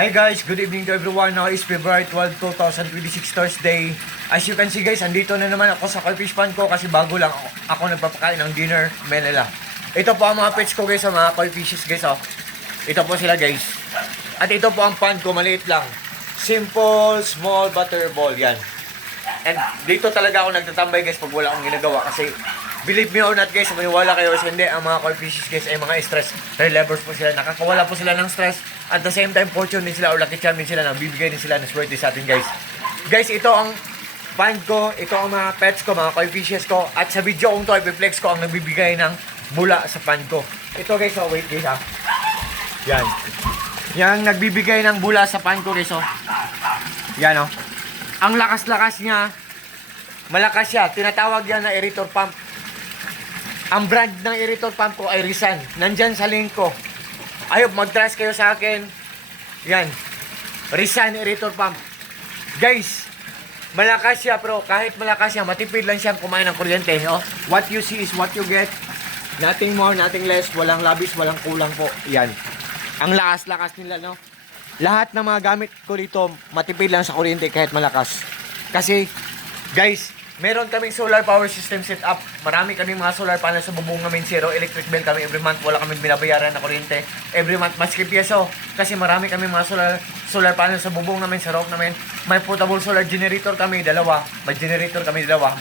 Hi guys, good evening to everyone. Now is February 12, 2026 Thursday. As you can see guys, andito na naman ako sa koi fish pond ko kasi bago lang ako nagpapakain ng dinner menela. Ito po ang mga pets ko guys, mga koi fishes guys oh. Ito po sila guys. At ito po ang pond ko, maliit lang. Simple, small butter ball yan. And dito talaga ako nagtatambay guys pag wala akong ginagawa kasi believe me or not guys, maniwala kayo sa hindi, ang mga koi fishes guys ay mga stress relievers po sila. Nakakawala po sila ng stress. At the same time, fortune din sila o lucky charm din sila na bibigay din sila ng swerte sa atin guys. Guys, ito ang pond ko, ito ang mga pets ko, mga koi fishes ko. At sa video kong to, i-flex ko ang nagbibigay ng bula sa pond ko. Ito guys, oh, wait guys ha. Yan. Yang nagbibigay ng bula sa pond ko guys, oh. Yan oh. Ang lakas-lakas niya, malakas siya. Tinatawag yan na aerator pump. Ang brand ng aerator pump ko ay Rizan. Nandyan sa link ko. Ayop, mag-trust kayo sa akin. Yan. Rizan aerator pump. Guys, malakas siya pero kahit malakas siya, matipid lang siyang kumain ng kuryente. Oh. What you see is what you get. Nothing more, nothing less. Walang labis, walang kulang po. Yan. Ang lakas-lakas nila, no? Lahat ng mga gamit ko dito, matipid lang sa kuryente kahit malakas. Kasi, guys, meron kaming solar power system set up. Marami kaming mga solar panels sa bubong namin. Zero electric bill kami every month. Wala kaming binabayaran na kuryente. Every month, maski piyeso. Kasi marami kaming mga solar panels sa bubong namin, sa roof namin. May portable solar generator kami, dalawa. May generator kami, dalawa.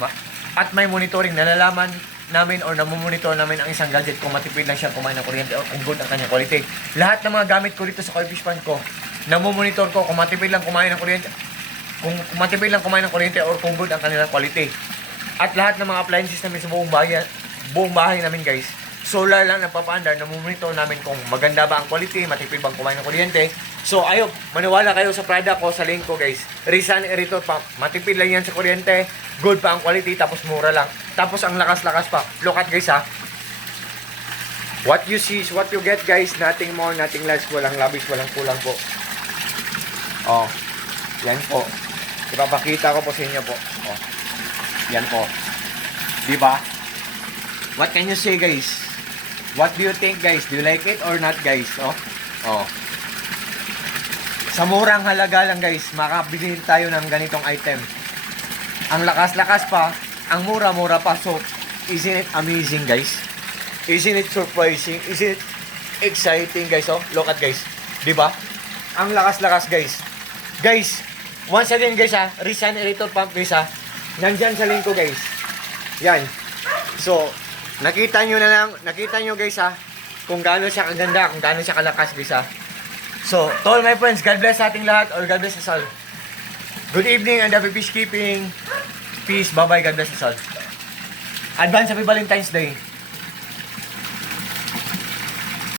At may monitoring. Nalalaman namin or namumonitor namin ang isang gadget kung matipid lang siya kumain ng kuryente o kung good ang kanyang quality. Lahat ng mga gamit ko dito sa koi fish pond ko, namumonitor ko kung matipid lang kumain ng kuryente, kung matipid lang kumain ng kuryente or kung good ang kanilang quality. At lahat ng mga appliances namin sa buong bahay namin guys, solar lang nagpapaandar, namumonitor namin kung maganda ba ang quality, matipid bang kumain ng kuryente. So ayun, maniwala kayo sa product ko, sa link ko guys. Rizan aerator pump, matipid lang yan sa kuryente, good pa ang quality, tapos mura lang. Tapos ang lakas-lakas pa. Look at guys ha. What you see is what you get guys. Nothing more, nothing less. Walang labis, walang kulang po. Oh, yan po. Ipapakita ko po sa inyo po. Oh, yan po. Diba? What can you say guys? What do you think guys? Do you like it or not guys? Oh, oh. Sa murang halaga lang guys, makabili tayo ng ganitong item. Ang lakas-lakas pa, ang mura-mura pa. So, isn't it amazing guys? Isn't it surprising? Isn't it exciting guys? Oh, look at guys. Diba? Ang lakas-lakas guys. Guys, once again guys ha, Rizan aerator pump guys ha. Nandyan sa link ko guys. Yan. So, nakita nyo guys ha, kung gaano siya kaganda, kung gaano siya kalakas guys ha. So, to all my friends, God bless sa ating lahat, or God bless us all. Good evening and happy peacekeeping. Peace, bye-bye, God bless us all. Advance happy Valentine's Day.